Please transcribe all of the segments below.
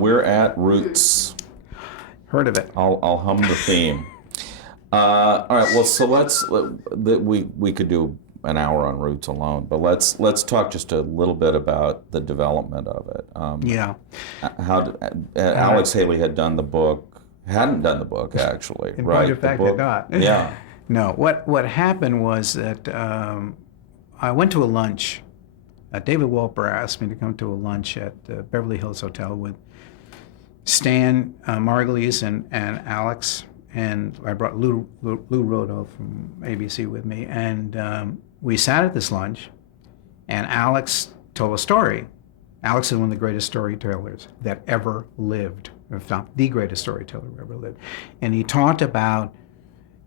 We're at Roots. Heard of it. I'll hum the theme. All right. Well, so we could do an hour on Roots alone, but let's talk just a little bit about the development of it. Yeah. Alex Haley hadn't done the book actually, In right? point of fact, did not. Yeah. No. What happened was that I went to a lunch. David Wolper asked me to come to a lunch at Beverly Hills Hotel with Stan Margulies and Alex, and I brought Lou Rodo from ABC with me, and we sat at this lunch, and Alex told a story. Alex is one of the greatest storytellers that ever lived, if not the greatest storyteller who ever lived. And he talked about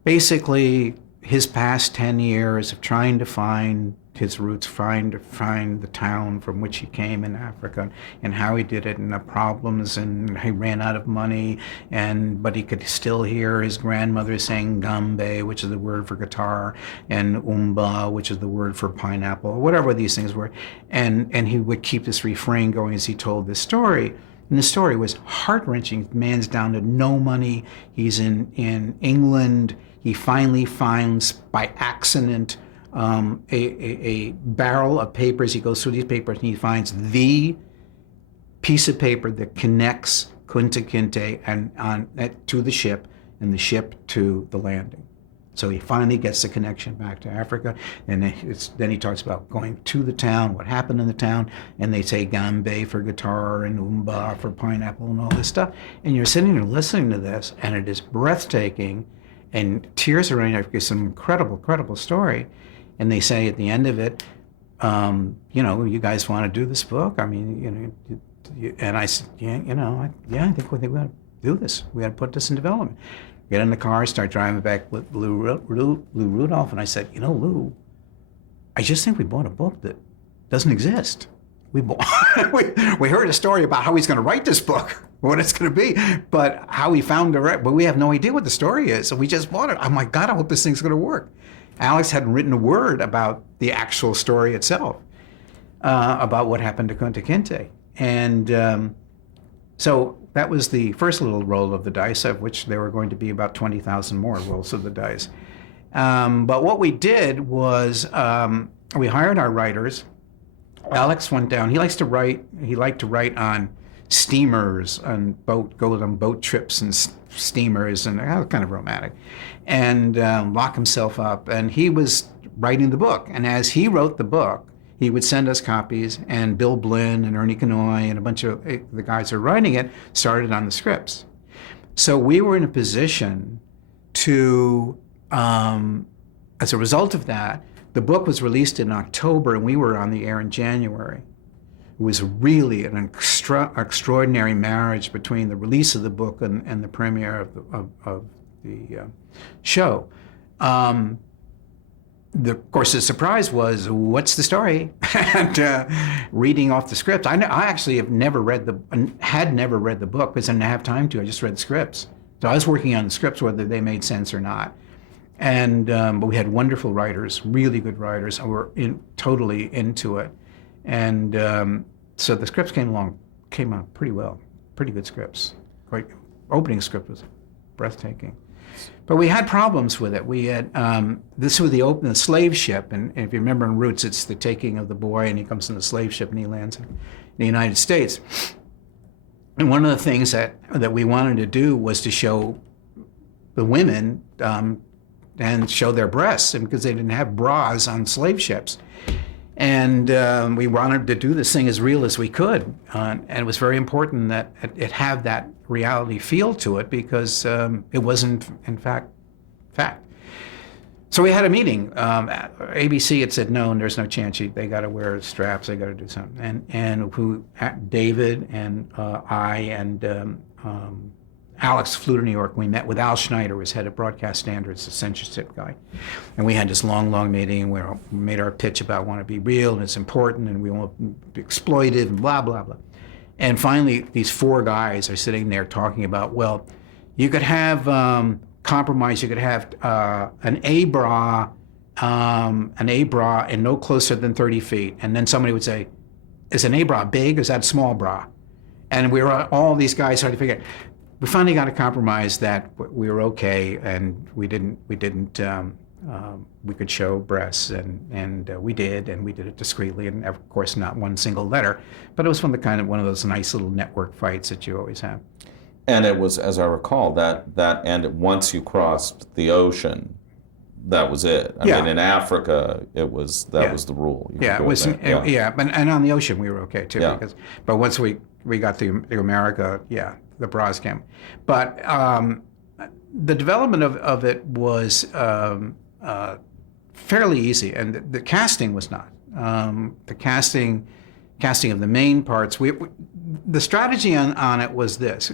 basically his past 10 years of trying to find his roots, trying to find the town from which he came in Africa, and how he did it, and the problems, and he ran out of money, but he could still hear his grandmother saying gambe, which is the word for guitar, and umba, which is the word for pineapple, whatever these things were, and he would keep this refrain going as he told this story. And the story was heart-wrenching. The man's down to no money. He's in England. He finally finds, by accident, a barrel of papers. He goes through these papers and he finds the piece of paper that connects Kunta Kinte to the ship, and the ship to the landing. So he finally gets the connection back to Africa, and then he talks about going to the town, what happened in the town, and they say gambe for guitar and umba for pineapple and all this stuff. And you're sitting there listening to this, and it is breathtaking, and tears are running out. It's an incredible story. And they say at the end of it, you guys want to do this book? I mean, and I said, I think we want to do this. We got to put this in development. Get in the car, start driving back with Lou Rudolph, and I said, Lou, I just think we bought a book that doesn't exist. We heard a story about how he's going to write this book, what it's going to be, but how he found but we have no idea what the story is, so we just bought it. Oh my God, I hope this thing's going to work. Alex hadn't written a word about the actual story itself, about what happened to Kunta Kinte. And so that was the first little roll of the dice, of which there were going to be about 20,000 more rolls of the dice. But what we did was we hired our writers. Alex went down. He liked to write on steamers and goes on boat trips and steamers, and that was kind of romantic, and lock himself up. And he was writing the book. And as he wrote the book, he would send us copies, and Bill Blinn and Ernie Kanoy and a bunch of the guys who were writing it started on the scripts. So we were in a position to, as a result of that, the book was released in October, and we were on the air in January. It was really an extraordinary marriage between the release of the book and the premiere of the show. Of course, the surprise was, what's the story? And reading off the scripts. I actually had never read the book because I didn't have time to. I just read the scripts. So I was working on the scripts, whether they made sense or not. And but we had wonderful writers, really good writers, who were totally into it. And so the scripts came out pretty well, pretty good scripts. Great. Opening script was breathtaking. But we had problems with it. We had, this was the slave ship, and if you remember in Roots, it's the taking of the boy, and he comes in the slave ship and he lands in the United States. And one of the things that we wanted to do was to show the women and show their breasts, and because they didn't have bras on slave ships. And we wanted to do this thing as real as we could. And it was very important that it have that reality feel to it, because it wasn't, in fact. So we had a meeting. ABC had said, no, there's no chance. They got to wear straps. They got to do something. And David and I and Alex flew to New York. We met with Al Schneider, who was head of broadcast standards, the censorship guy. And we had this long meeting where we made our pitch about want to be real, and it's important, and we won't be exploited, and blah, blah, blah. And finally, these four guys are sitting there talking about, well, you could have compromise. You could have an A bra and no closer than 30 feet. And then somebody would say, is an A bra big or is that a small bra? And we were all these guys trying to figure out. We finally got a compromise that we were okay, and we could show breasts, and we did it discreetly, and of course not one single letter, but it was one of those nice little network fights that you always have. And it was, as I recall, that ended once you crossed the ocean. That was it. I mean, in Africa, was the rule. Yeah, it was. And on the ocean we were okay too. Yeah. But once we got to America, the bras came. But the development of it was fairly easy, and the casting was not. The casting of the main parts. The strategy on it was this.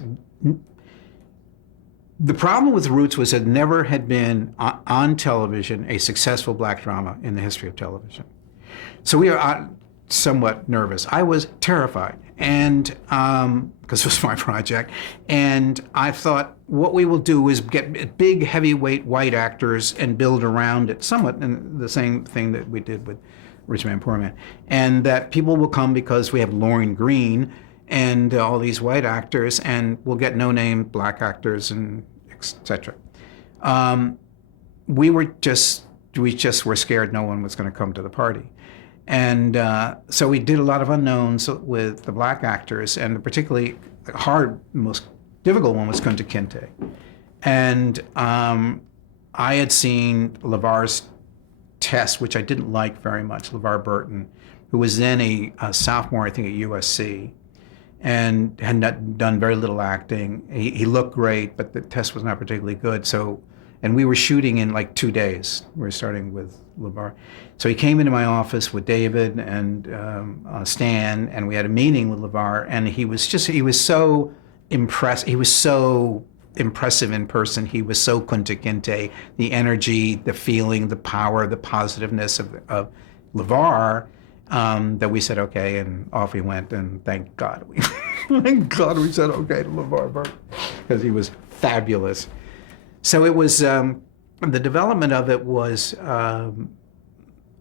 The problem with Roots was it never had been on television a successful black drama in the history of television. So we were somewhat nervous. I was terrified, and because it was my project, and I thought what we will do is get big, heavyweight white actors and build around it, somewhat in the same thing that we did with Rich Man, Poor Man, and that people will come because we have Lorne Greene and all these white actors, and we'll get no-name black actors and etc. We just were scared no one was going to come to the party. And so we did a lot of unknowns with the black actors, and particularly hard, most difficult one was Kunta Kinte. And I had seen LeVar's test, which I didn't like very much, LeVar Burton, who was then a sophomore, I think, at USC, and had done very little acting. He looked great, but the test was not particularly good. So, and we were shooting in like 2 days. We were starting with LeVar. So he came into my office with David and Stan, and we had a meeting with LeVar, and he was so impressed. He was so impressive in person. He was so Kunta Kinte, the energy, the feeling, the power, the positiveness of LeVar, that we said okay, and off we went, and thank God we said okay to LeVar Burton, because he was fabulous. So it was, the development of it was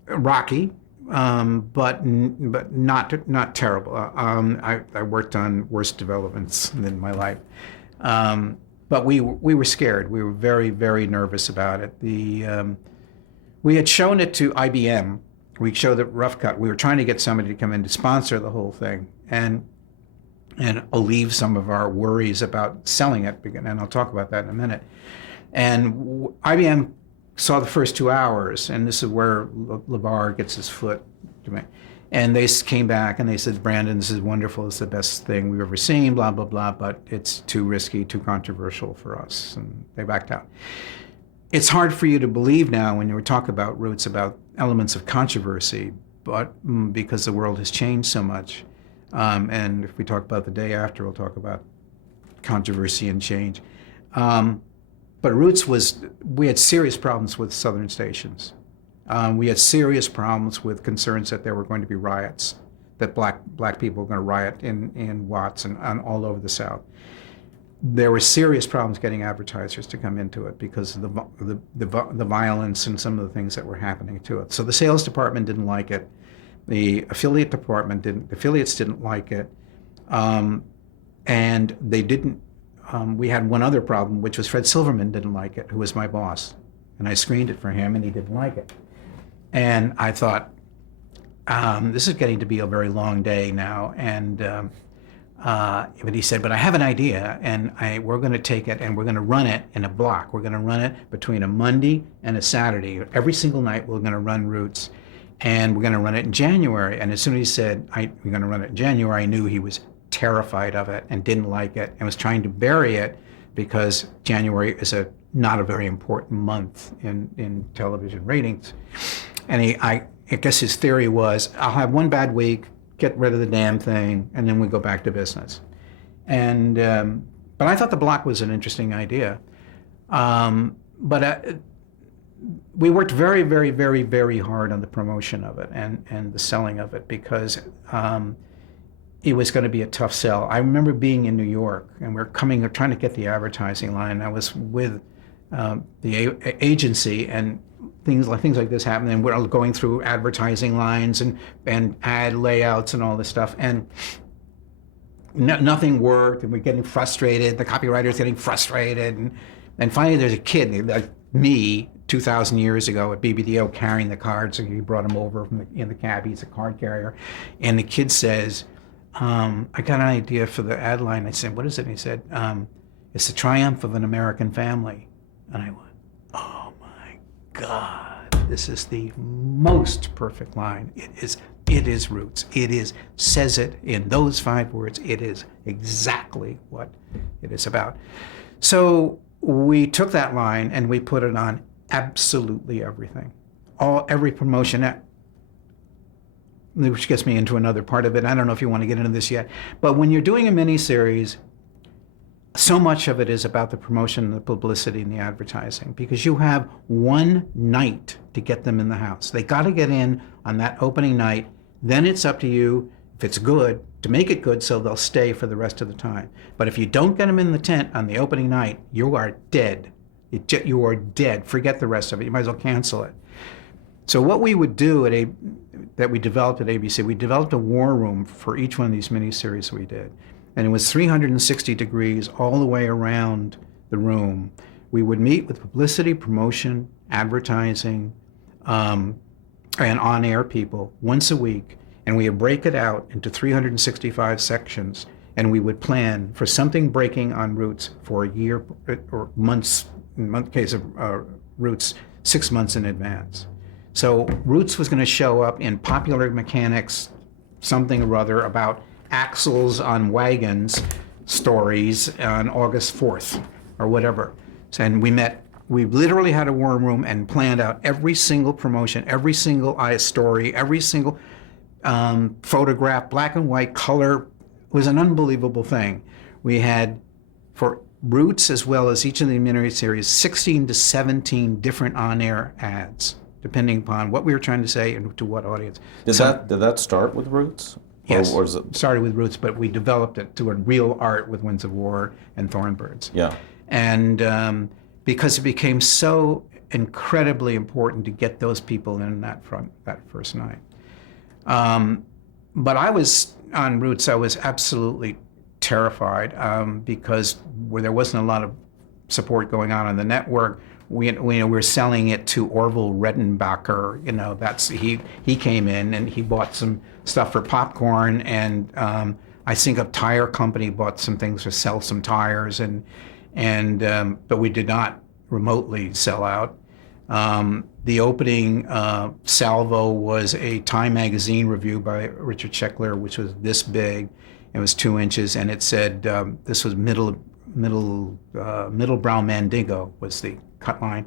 rocky, but not terrible. I worked on worse developments in my life. But we were scared. We were very, very nervous about it. We had shown it to IBM. We showed it rough cut. We were trying to get somebody to come in to sponsor the whole thing and alleviate some of our worries about selling it. And I'll talk about that in a minute. And IBM saw the first 2 hours, and this is where LeVar gets his foot to me. And they came back and they said, Brandon, this is wonderful. It's the best thing we've ever seen, blah, blah, blah, but it's too risky, too controversial for us. And they backed out. It's hard for you to believe now when you talk about Roots, about elements of controversy, but because the world has changed so much. And if we talk about the day after, we'll talk about controversy and change. But Roots we had serious problems with southern stations. We had serious problems with concerns that there were going to be riots, that black people were going to riot in Watts and all over the South. There were serious problems getting advertisers to come into it because of the violence and some of the things that were happening to it. So the sales department didn't like it. The affiliate department didn't. The affiliates didn't like it, and they didn't. We had one other problem, which was Fred Silverman didn't like it, who was my boss, and I screened it for him, and he didn't like it. And I thought, this is getting to be a very long day now, and but he said, but I have an idea, and we're going to take it and we're going to run it in a block. We're going to run it between a Monday and a Saturday. Every single night we're going to run Roots, and we're going to run it in January. And as soon as he said, we're going to run it in January, I knew he was terrified of it and didn't like it and was trying to bury it because January is not a very important month in television ratings. And I guess his theory was, I'll have one bad week, get rid of the damn thing, and then we go back to business. And but I thought the block was an interesting idea. But we worked very, very, very, very hard on the promotion of it and the selling of it because it was going to be a tough sell. I remember being in New York, and we're trying to get the advertising line. I was with the agency, and things like this happen, and we're going through advertising lines and ad layouts and all this stuff. And nothing worked, and we're getting frustrated. The copywriter's getting frustrated, and finally there's a kid like me 2,000 years ago at BBDO carrying the cards. So he brought him over in the cab. He's a card carrier, and the kid says, "I got an idea for the ad line." I said, "What is it?" And he said, "It's the triumph of an American family." And I went, "Oh my God, this is the most perfect line. It is Roots. Says it in those 5 words. It is exactly what it is about." So we took that line and we put it on absolutely everything. Every promotion, which gets me into another part of it. I don't know if you want to get into this yet, but when you're doing a miniseries, so much of it is about the promotion, the publicity, and the advertising, because you have one night to get them in the house. They got to get in on that opening night. Then it's up to you, if it's good, to make it good so they'll stay for the rest of the time. But if you don't get them in the tent on the opening night, you are dead. You are dead. Forget the rest of it. You might as well cancel it. So what we would do that we developed at ABC, we developed a war room for each one of these miniseries we did. And it was 360 degrees all the way around the room. We would meet with publicity, promotion, advertising, and on-air people once a week, and we would break it out into 365 sections, and we would plan for something breaking on Roots for a year or months, in the case of Roots, 6 months in advance. So Roots was going to show up in Popular Mechanics, something or other about axles on wagons stories on August 4th or whatever. And we literally had a war room and planned out every single promotion, every single story, every single photograph, black and white, color. It was an unbelievable thing. We had, for Roots as well as each of the miniseries, 16 to 17 different on-air ads, depending upon what we were trying to say and to what audience. Did that start with Roots? Yes, or was it started with Roots, but we developed it to a real art with Winds of War and Thornbirds. Yeah. And because it became so incredibly important to get those people in that first night. But I was on Roots. I was absolutely terrified because there wasn't a lot of support going on the network. We were selling it to Orville Redenbacher. He came in and he bought some stuff for popcorn, and I think a tire company bought some things to sell some tires, but we did not remotely sell out. The opening salvo was a Time magazine review by Richard Scheckler, which was this big. It was 2 inches, and it said this was middle brow Mandingo was the cut line,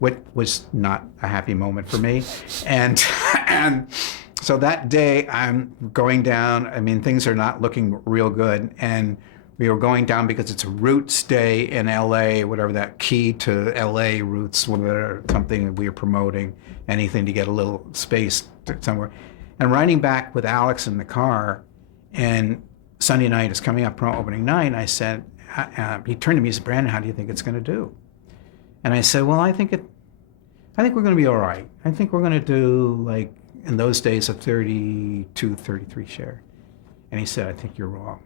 which was not a happy moment for me. And so that day I'm going down. I mean, things are not looking real good, and we were going down because it's a Roots Day in LA, whatever that key to LA Roots, whatever, something we were promoting, anything to get a little space somewhere. And riding back with Alex in the car, and Sunday night is coming up, opening night, I said, he turned to me and said, "Brandon, how do you think it's going to do?" And I said, "Well, I think we're going to be all right. I think we're going to do, like, in those days, a 32, 33 share." And he said, "I think you're wrong."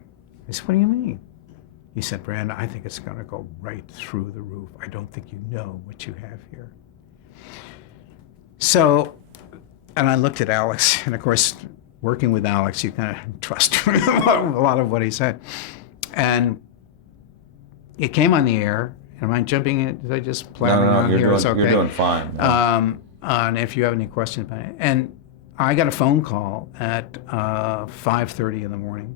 I said, "What do you mean?" He said, "Brandon, I think it's going to go right through the roof. I don't think you know what you have here." So, and I looked at Alex, and of course, working with Alex, you kind of trust a lot of what he said. And it came on the air. Am I jumping in? Did I just blabbering on here? It's okay. You're doing fine. And if you have any questions about it. And I got a phone call at 5:30 in the morning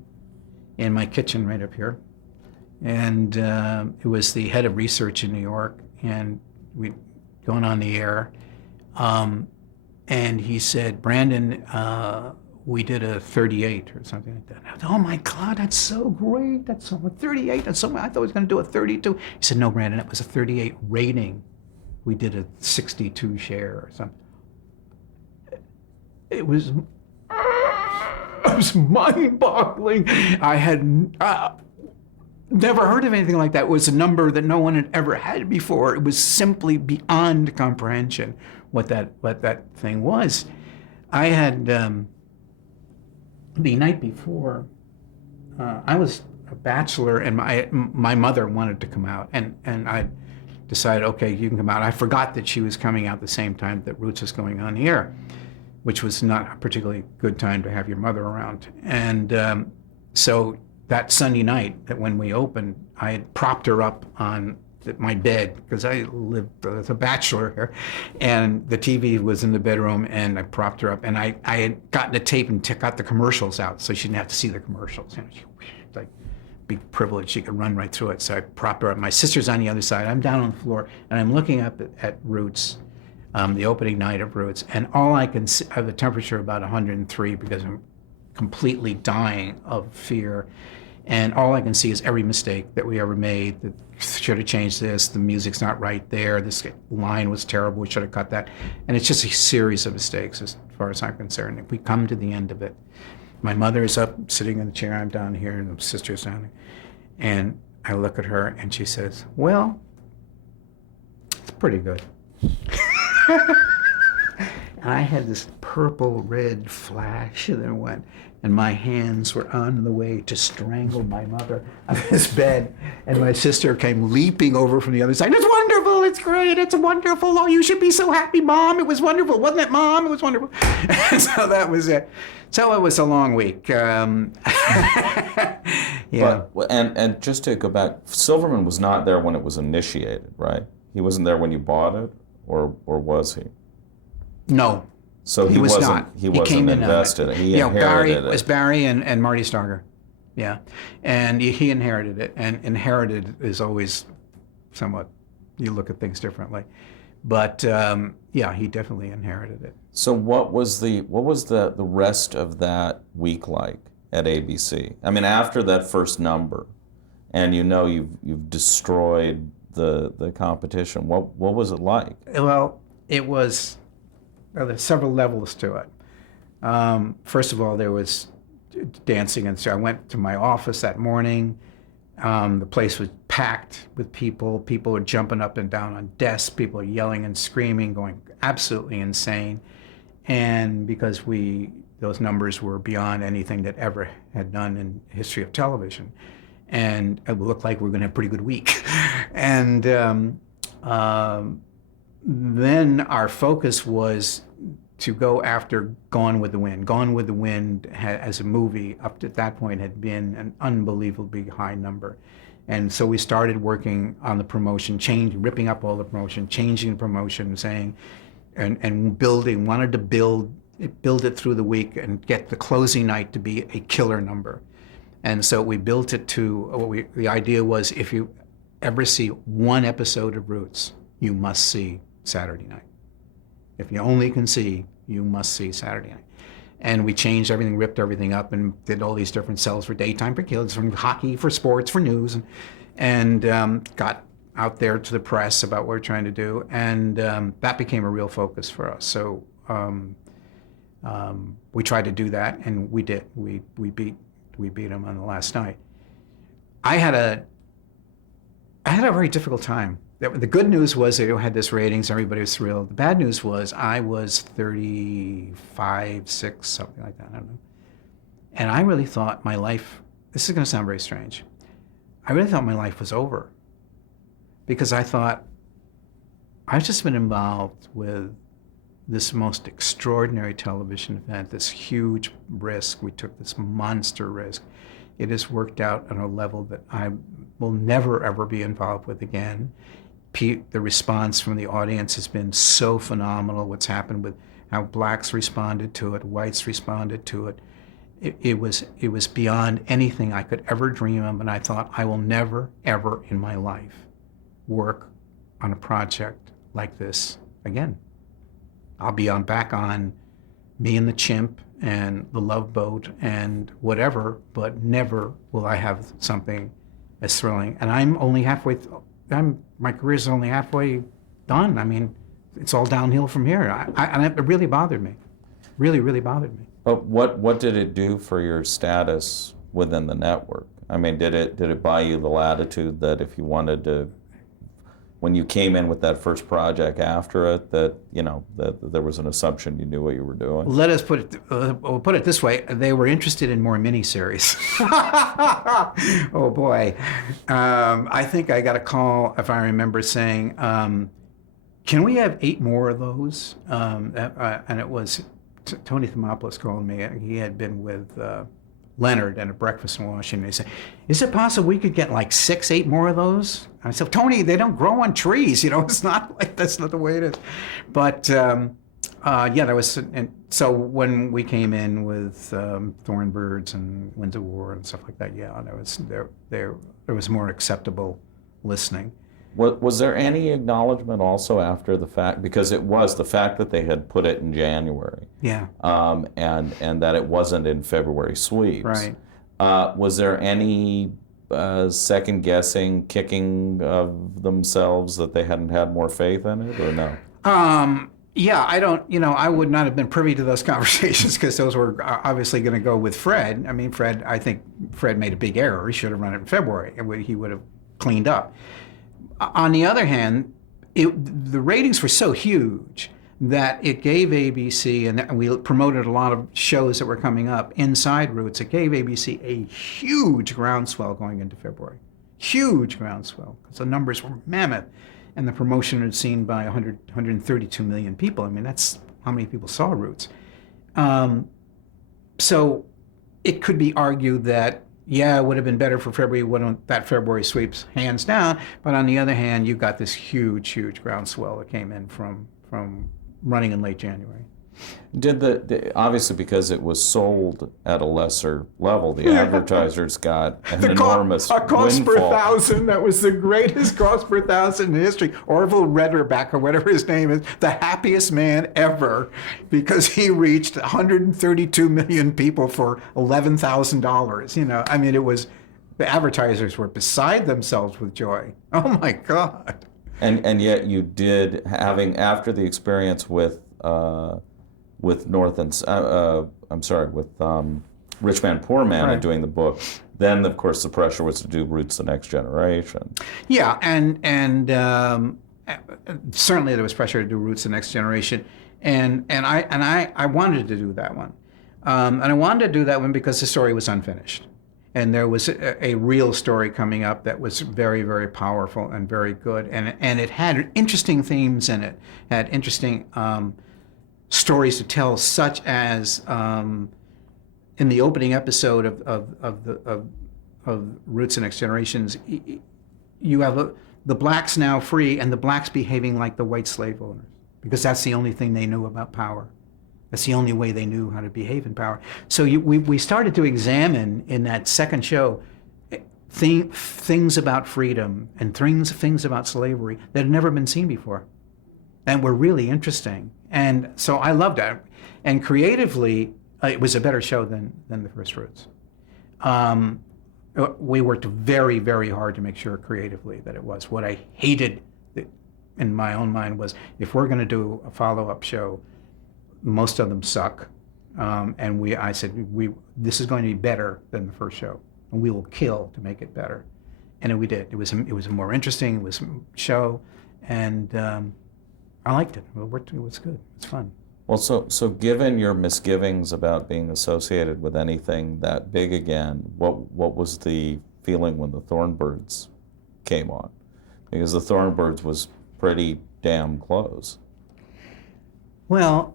in my kitchen right up here. And it was the head of research in New York, and we'd gone on the air. And he said, "Brandon, we did a 38 or something like that." I thought, "Oh my God, that's so great. That's so 38. That's so. I thought I was going to do a 32. He said, "No, Brandon, it was a 38 rating. We did a 62 share or something." It was mind-boggling. I had never heard of anything like that. It was a number that no one had ever had before. It was simply beyond comprehension what that thing was. I had the night before, I was a bachelor, and my mother wanted to come out, and I decided, okay, you can come out. I forgot that she was coming out the same time that Roots was going on the air, which was not a particularly good time to have your mother around. And so that Sunday night, that when we opened, I had propped her up on my bed, because I lived as a bachelor here, and the TV was in the bedroom, and I propped her up, and I had gotten the tape and got the commercials out so she didn't have to see the commercials. You know, like, big privilege, she could run right through it. So I propped her up. My sister's on the other side. I'm down on the floor, and I'm looking up at Roots, the opening night of Roots, and all I can see, I have a temperature about 103 because I'm completely dying of fear. And all I can see is every mistake that we ever made. That should have changed this. The music's not right there. This line was terrible. We should have cut that. And it's just a series of mistakes as far as I'm concerned. If we come to the end of it, my mother is up sitting in the chair. I'm down here, and the sister's down there. And I look at her, and she says, well, it's pretty good. And I had this purple red flash, and then went, and my hands were on the way to strangle my mother on this bed. And my sister came leaping over from the other side. It's wonderful, it's great, it's wonderful. Oh, you should be so happy, Mom. It was wonderful. Wasn't it, Mom? It was wonderful. And so that was it. So it was a long week. Yeah. But, and just to go back, Silverman was not there when it was initiated, right? He wasn't there when you bought it, or was he? No. So he was wasn't. not. He wasn't invested. He inherited it. It was Barry and Marty Stoddard. Yeah, and he inherited it. And inherited is always somewhat, you look at things differently. But yeah, he definitely inherited it. So what was the rest of that week like at ABC? I mean, after that first number, and you've destroyed the competition. What was it like? Well, it was. There's several levels to it. First of all, there was dancing, and so I went to my office that morning. The place was packed with people. People were jumping up and down on desks. People were yelling and screaming, going absolutely insane. And because those numbers were beyond anything that ever had done in the history of television, and it looked like we were going to have a pretty good week. And then our focus was to go after Gone with the Wind. Gone with the Wind as a movie up to that point had been an unbelievably high number. And so we started working on the promotion, ripping up all the promotion, changing the promotion, saying, and building, wanted to build it through the week and get the closing night to be a killer number. And so we built it to, the idea was, if you ever see one episode of Roots, you must see Saturday night. If you only can see, you must see Saturday night. And we changed everything, ripped everything up, and did all these different cells for daytime, for kids, from hockey, for sports, for news, and got out there to the press about what we're trying to do. And that became a real focus for us. So we tried to do that, and we did. We beat them on the last night. I had a very difficult time. The good news was they had this ratings, everybody was thrilled. The bad news was I was 35, 6, something like that, I don't know. And I really thought my life, this is going to sound very strange, I really thought my life was over. Because I thought, I've just been involved with this most extraordinary television event, this huge risk. We took this monster risk. It has worked out on a level that I will never, ever be involved with again. The response from the audience has been so phenomenal. What's happened with how blacks responded to it, whites responded to it. It was beyond anything I could ever dream of, and I thought, I will never, ever in my life work on a project like this again. I'll be back on Me and the Chimp and The Love Boat and whatever, but never will I have something as thrilling. And I'm only halfway my career's only halfway done. I mean, it's all downhill from here. And it really bothered me. Really, really bothered me. But what did it do for your status within the network? I mean, did it buy you the latitude that if you wanted to when you came in with that first project after it, that that there was an assumption you knew what you were doing? Let us we'll put it this way: they were interested in more miniseries. Oh boy, I think I got a call, if I remember, saying, "Can we have 8 more of those?" And it was Tony Thomopoulos called me. He had been with Leonard at a breakfast in Washington. He said, "Is it possible we could get like 6, 8 more of those?" I said, "Tony, they don't grow on trees. It's not like that's not the way it is." But yeah, there was. And so when we came in with Thornbirds and Winds of War and stuff like that, yeah, there was more acceptable listening. Was there any acknowledgement also after the fact, because it was the fact that they had put it in January, Yeah. And that it wasn't in February sweeps? Right. Was there any second guessing, kicking of themselves that they hadn't had more faith in it, or no? Yeah, I don't, I would not have been privy to those conversations because those were obviously going to go with Fred. I mean, I think Fred made a big error. He should have run it in February, and he would have cleaned up. On the other hand, the ratings were so huge that it gave ABC, and we promoted a lot of shows that were coming up inside Roots, it gave ABC a huge groundswell going into February. Huge groundswell, because the numbers were mammoth. And the promotion was seen by 132 million people. I mean, that's how many people saw Roots. So it could be argued that, yeah, it would have been better for February, that February sweeps, hands down. But on the other hand, you got this huge, huge groundswell that came in from running in late January. Did obviously, because it was sold at a lesser level, the advertisers got an enormous cost per windfall. thousand. That was the greatest cost per thousand in history. Orville Redenbach, or whatever his name is, the happiest man ever, because he reached 132 million people for $11,000. I mean, the advertisers were beside themselves with joy. Oh my God! And yet you did, after the experience with North and Rich Man Poor Man, right, and doing the book, then of course the pressure was to do Roots: The Next Generation. Yeah, and certainly there was pressure to do Roots: The Next Generation, and I wanted to do that one, and I wanted to do that one because the story was unfinished, and there was a real story coming up that was very, very powerful and very good, and it had interesting themes in it, had interesting stories to tell, such as in the opening episode of Roots and Next Generations, you have the blacks now free, and the blacks behaving like the white slave owners, because that's the only thing they knew about power. That's the only way they knew how to behave in power. So we started to examine in that second show things about freedom and things about slavery that had never been seen before, and were really interesting. And so I loved that. And creatively, it was a better show than the first Roots. We worked very, very hard to make sure creatively that it was. What I hated in my own mind was, if we're going to do a follow-up show, most of them suck. And I said, this is going to be better than the first show, and we will kill to make it better. And we did. It was a more interesting show, and I liked it. It worked. It was good. It's fun. Well, so given your misgivings about being associated with anything that big again, what was the feeling when the Thornbirds came on? Because the Thornbirds was pretty damn close. Well,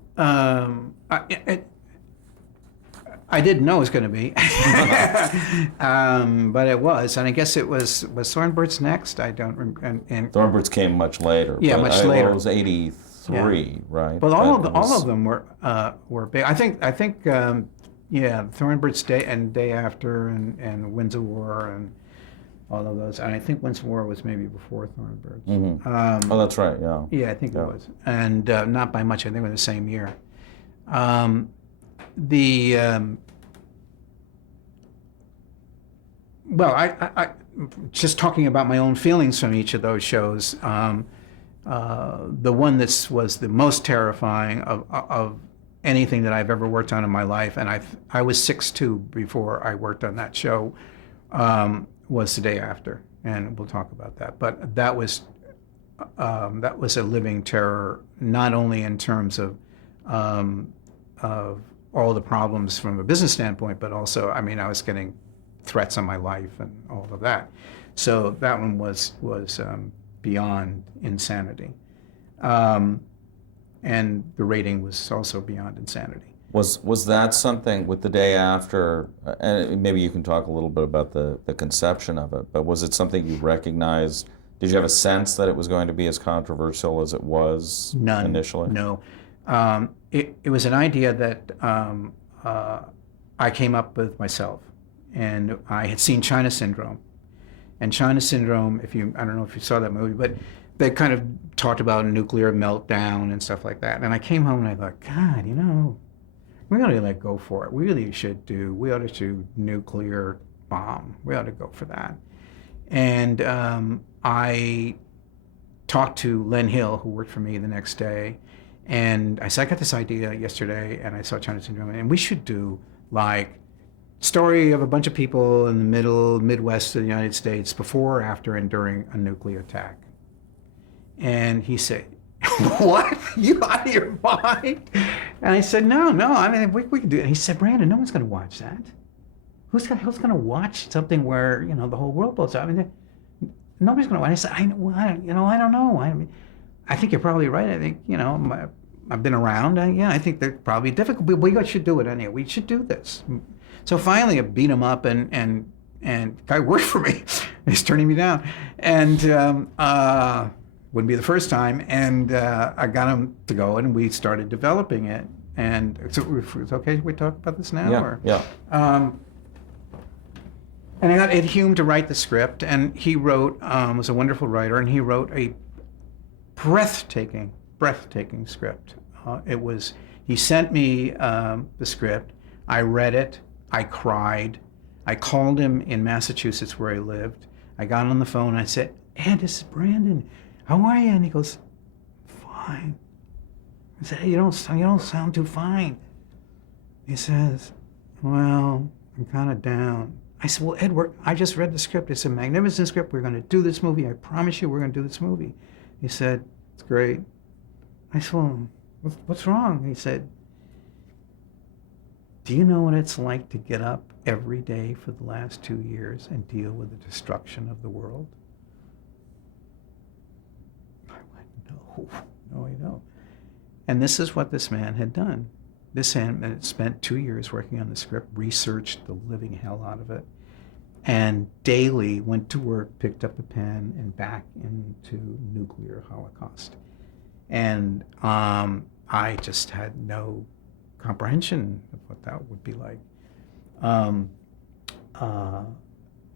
I didn't know it was going to be, but it was, and I guess it was Thornbirds next. I don't remember. And Thornbirds came much later. Yeah, much later. It was 83, right? But all of them were big. I think Thornbirds Day After and Winds of War and all of those. And I think Winds of War was maybe before Thornbirds. Mm-hmm. Oh, that's right. Yeah. Yeah, I think it was, and not by much. I think it was the same year. Well, I just talking about my own feelings from each of those shows. The one that was the most terrifying of anything that I've ever worked on in my life, and I was 6'2" before I worked on that show, was The Day After, and we'll talk about that. But that was that was a living terror, not only in terms of all the problems from a business standpoint, but also, I mean, I was getting threats on my life and all of that. So that one was beyond insanity, and the rating was also beyond insanity. Was that something with the day after, and maybe you can talk a little bit about the conception of it, but was it something you recognized? Did you have a sense that it was going to be as controversial as it was None. initially? No. It was an idea that I came up with myself, and I had seen China Syndrome. And China Syndrome, I don't know if you saw that movie, but they kind of talked about nuclear meltdown and stuff like that. And I came home and I thought, God, we ought to like go for it. We ought to do nuclear bomb. We ought to go for that. And I talked to Len Hill, who worked for me the next day, and I said, I got this idea yesterday, and I saw China Syndrome, and we should do like story of a bunch of people in the Midwest of the United States before, after, and during a nuclear attack. And he said, what? You out of your mind? And I said, no, I mean, we can do it. And he said, Brandon, no one's going to watch that. Who's going to watch something where, the whole world blows up? I mean, nobody's going to watch. I said, I don't know. I mean, I think you're probably right. I think, I've been around. I think they're probably difficult, but we should do it anyway. We should do this. So finally, I beat him up, and guy worked for me. He's turning me down, and wouldn't be the first time. And I got him to go, and we started developing it. And so it's okay. We talk about this now, Yeah. And I got Ed Hume to write the script, and he wrote, was a wonderful writer, and he wrote a breathtaking script. He sent me the script. I read it. I cried. I called him in Massachusetts where he lived. I got on the phone and I said, Ed, this is Brandon. How are you? And he goes, fine. I said, hey, you don't sound too fine. He says, well, I'm kind of down. I said, well, Edward, I just read the script. It's a magnificent script. We're going to do this movie. I promise you we're going to do this movie. He said, it's great. I said, well, what's wrong? He said, do you know what it's like to get up every day for the last 2 years and deal with the destruction of the world? I went, no, I don't. And this is what this man had done. This man had spent 2 years working on the script, researched the living hell out of it, and daily went to work, picked up a pen, and back into nuclear holocaust. And I just had no comprehension of what that would be like.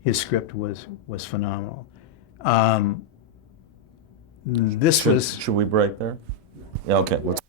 His script was phenomenal. Should we break there? Yeah, okay. Let's